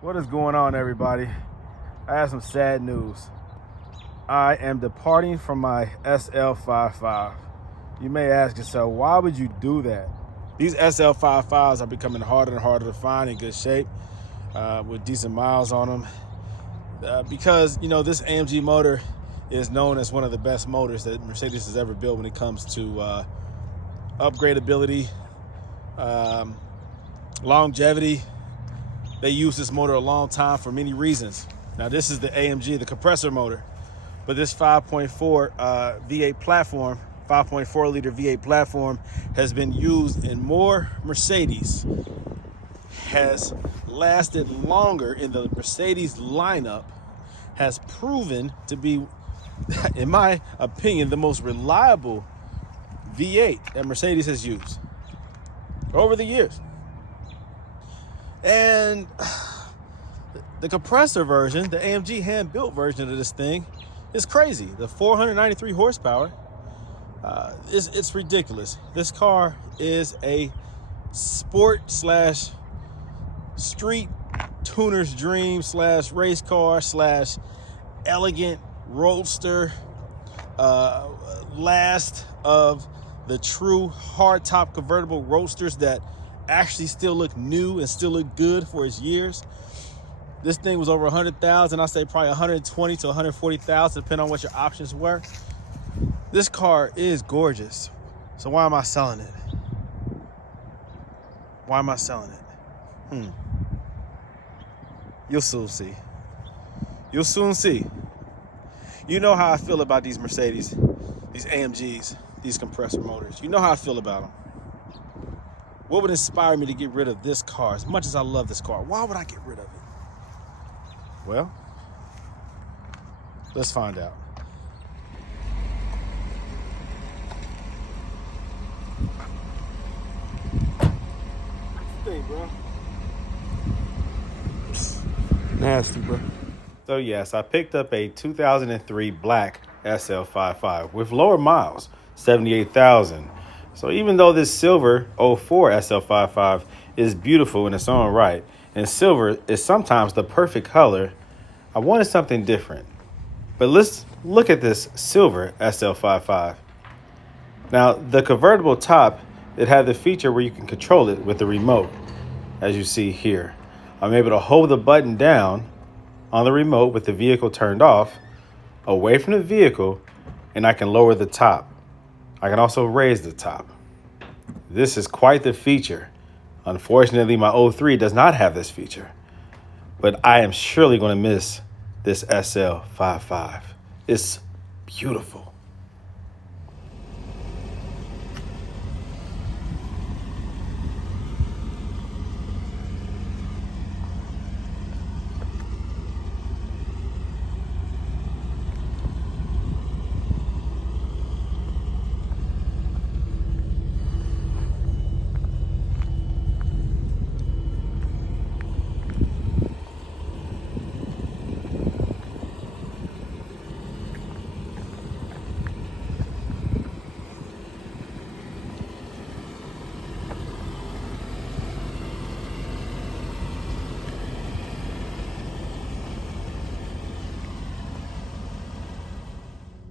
What is going on, everybody? I have some sad news. I am departing from my SL55. You may ask yourself, why would you do that? These SL55s are becoming harder and harder to find in good shape with decent miles on them because, you know, this AMG motor is known as one of the best motors that Mercedes has ever built when it comes to upgradability, longevity. They use this motor a long time for many reasons. Now, this is the AMG, the compressor motor, but this 5.4 V8 platform, 5.4 liter V8 platform has been used in more Mercedes, has lasted longer in the Mercedes lineup, has proven to be, in my opinion, the most reliable V8 that Mercedes has used over the years. And the compressor version, the AMG hand-built version of this thing, is crazy. The 493 horsepower, it's ridiculous. This car is a sport slash street tuner's dream slash race car slash elegant roadster, last of the true hardtop convertible roadsters that actually still look new and still look good for its years. This thing was over 100,000. I say probably 120 to 140,000, depending on what your options were. This car is gorgeous. So why am I selling it? Why am I selling it? You'll soon see. You'll soon see. You know how I feel about these Mercedes, these AMGs, these compressor motors. You know how I feel about them. What would inspire me to get rid of this car? As much as I love this car, why would I get rid of it? Well, let's find out. Hey, bro. Nasty, bro. So yes, I picked up a 2003 black SL55 with lower miles, 78,000. So even though this silver 04 SL55 is beautiful in its own right, and silver is sometimes the perfect color, I wanted something different. But let's look at this silver SL55. Now, the convertible top, it had the feature where you can control it with the remote, as you see here. I'm able to hold the button down on the remote with the vehicle turned off, away from the vehicle, and I can lower the top. I can also raise the top. This is quite the feature. Unfortunately, my 03 does not have this feature, but I am surely going to miss this SL55. It's beautiful.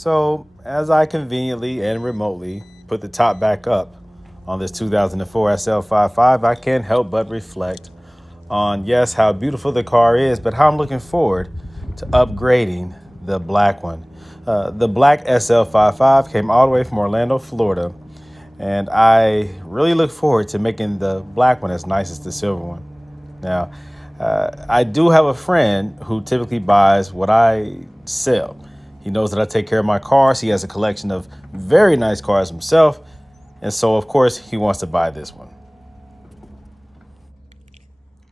So as I conveniently and remotely put the top back up on this 2004 SL55, I can't help but reflect on, yes, how beautiful the car is, but how I'm looking forward to upgrading the black one. The black SL55 came all the way from Orlando, Florida, and I really look forward to making the black one as nice as the silver one. Now, I do have a friend who typically buys what I sell. He knows that I take care of my cars. He has a collection of very nice cars himself. And so, of course, he wants to buy this one.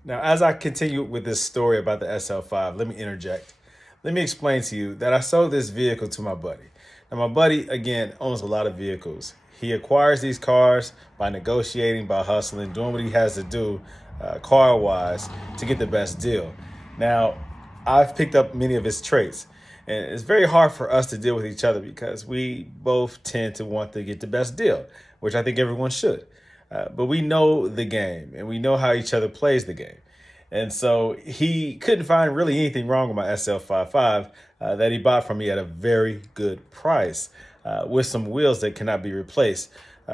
Now, as I continue with this story about the SL5, let me interject. Let me explain to you that I sold this vehicle to my buddy. Now, my buddy, again, owns a lot of vehicles. He acquires these cars by negotiating, by hustling, doing what he has to do car-wise to get the best deal. Now, I've picked up many of his traits. And it's very hard for us to deal with each other because we both tend to want to get the best deal, which I think everyone should. But we know the game and we know how each other plays the game. And so he couldn't find really anything wrong with my SL55 that he bought from me at a very good price with some wheels that cannot be replaced.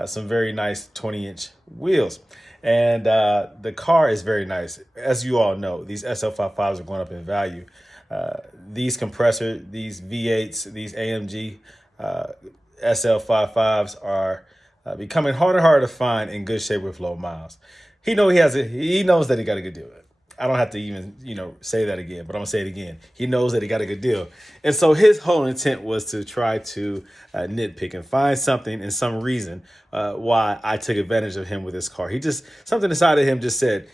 Some very nice 20-inch wheels. And the car is very nice. As you all know, these SL55s are going up in value. These compressor, these V8s, these AMG SL55s are becoming harder and harder to find in good shape with low miles. He knows that he got a good deal. I don't have to even, say that again, but I'm gonna say it again. He knows that he got a good deal. And so his whole intent was to try to nitpick and find something and some reason why I took advantage of him with this car. Something inside of him just said,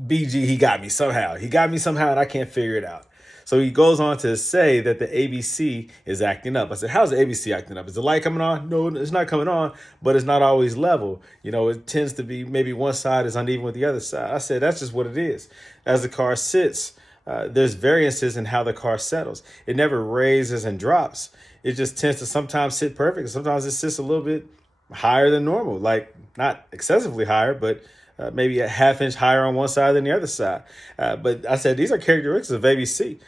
BG, he got me somehow. He got me somehow and I can't figure it out. So he goes on to say that the ABC is acting up. I said, how's the ABC acting up? Is the light coming on? No, it's not coming on, but it's not always level. It tends to be maybe one side is uneven with the other side. I said, that's just what it is. As the car sits, there's variances in how the car settles. It never raises and drops. It just tends to sometimes sit perfect. Sometimes it sits a little bit higher than normal, like not excessively higher, but maybe a half-inch higher on one side than the other side. But I said, these are characteristics of ABC.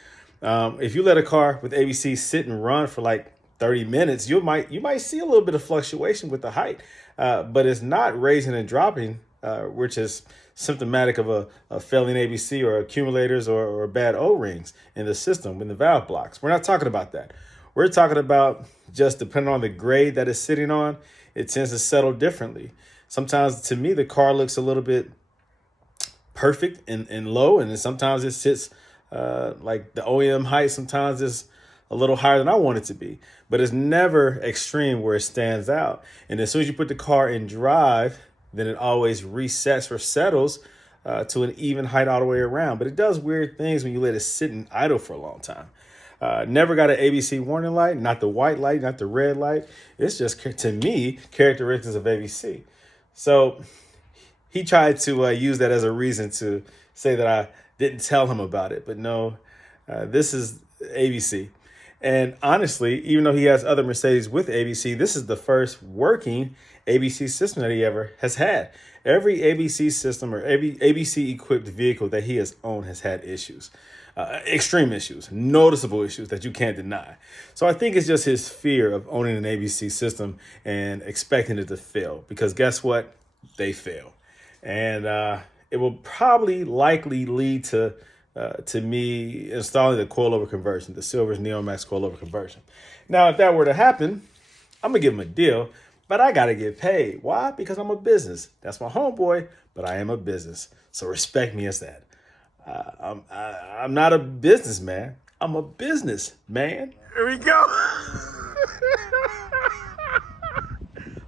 If you let a car with ABC sit and run for like 30 minutes, you might see a little bit of fluctuation with the height, but it's not raising and dropping, which is symptomatic of a failing ABC or accumulators or bad O-rings in the system, in the valve blocks. We're not talking about that. We're talking about just depending on the grade that it's sitting on, it tends to settle differently. Sometimes, to me, the car looks a little bit perfect and low, and then sometimes it sits like the OEM height sometimes is a little higher than I want it to be, but it's never extreme where it stands out. And as soon as you put the car in drive, then it always resets or settles to an even height all the way around. But it does weird things when you let it sit and idle for a long time. Never got an ABC warning light, not the white light, not the red light. It's just, to me, characteristics of ABC. So he tried to use that as a reason to say that I didn't tell him about it. But no, this is ABC. And honestly, even though he has other Mercedes with ABC, this is the first working ABC system that he ever has had. Every ABC system or every ABC equipped vehicle that he has owned has had issues, extreme issues, noticeable issues that you can't deny. So I think it's just his fear of owning an ABC system and expecting it to fail, because guess what? They fail. And it will probably likely lead to me installing the coilover conversion, the Silver's NeoMax coilover conversion. Now, if that were to happen, I'm going to give him a deal, but I got to get paid. Why? Because I'm a business. That's my homeboy, but I am a business. So respect me as that. I'm not a businessman. I'm a businessman. Here we go.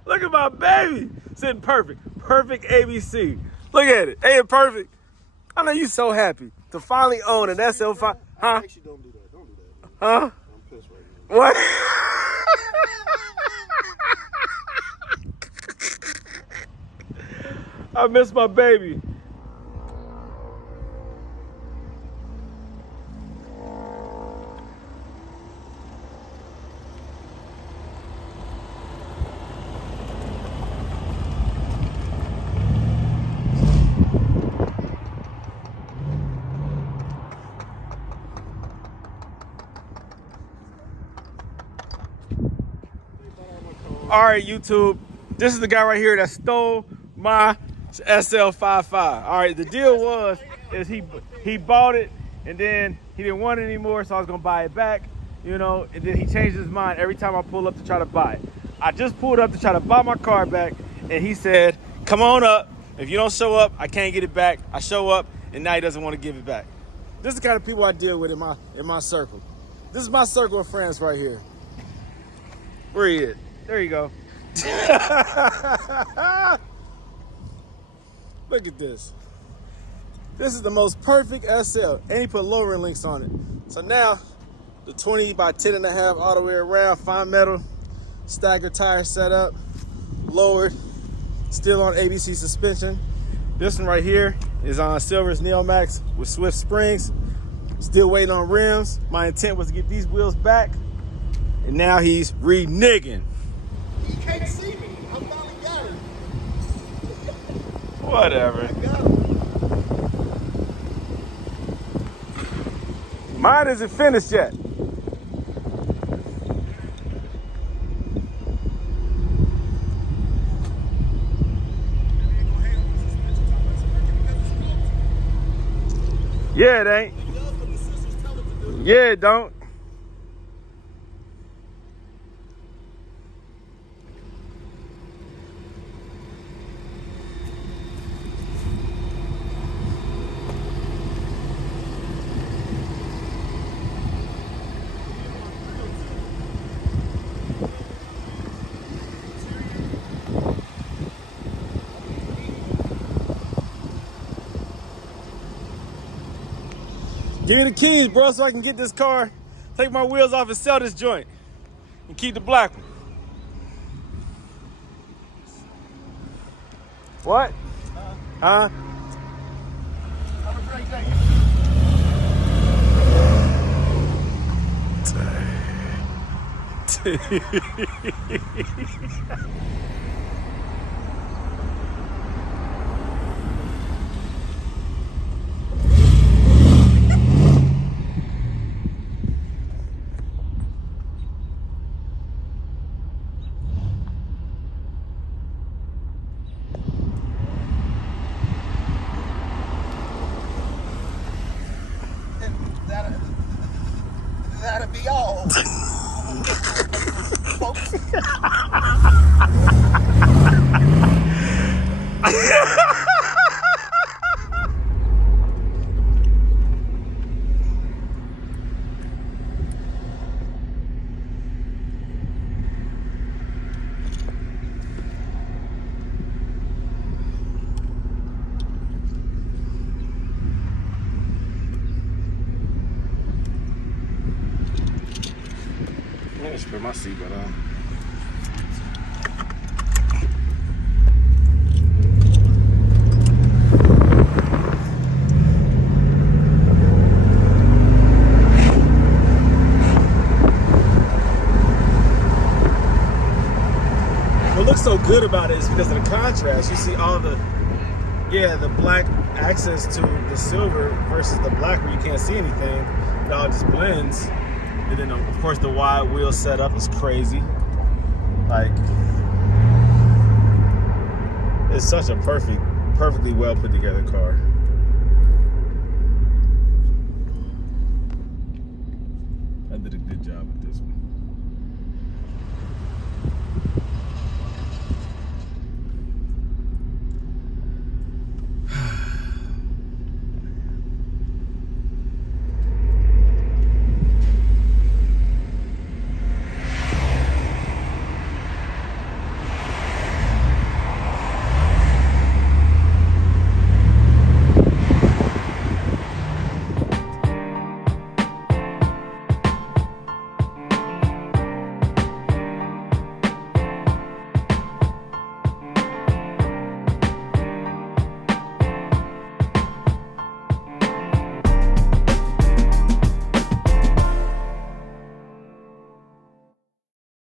Look at my baby. Sitting perfect. Perfect ABC. Look at it. Ain't it perfect? I know you so happy to finally own an SL5. Huh? Actually, don't do that. Don't do that. Huh? I'm pissed right now. What? I miss my baby. All right, YouTube, this is the guy right here that stole my SL55. All right, the deal is he bought it and then he didn't want it anymore, so I was gonna buy it back, and then he changed his mind every time I pull up to try to buy it. I just pulled up to try to buy my car back, and he said, come on up. If you don't show up, I can't get it back. I show up, and now he doesn't want to give it back. This is the kind of people I deal with in my circle. This is my circle of friends right here. Where he is? There you go. Look at this. This is the most perfect SL, and he put lowering links on it. So now, the 20 by 10.5 all the way around, fine metal, stagger tire setup, lowered, still on ABC suspension. This one right here is on Silver's NeoMax with Swift springs. Still waiting on rims. My intent was to get these wheels back, and now he's reneging. He can't see me. I finally got it. Whatever. I got him. Mine isn't finished yet. Yeah, it ain't. It does what the sisters tell it to do. Yeah, it don't. Give me the keys, bro, so I can get this car, take my wheels off and sell this joint, and keep the black one. What? Huh? Have a great day. That'll be all. Folks. Let me just put my seatbelt on. What looks so good about it is because of the contrast. You see all the black accents to the silver versus the black where you can't see anything. It all just blends. And then, of course, the wide wheel setup is crazy. Like, it's such a perfectly well put together car. I did a good job with this one.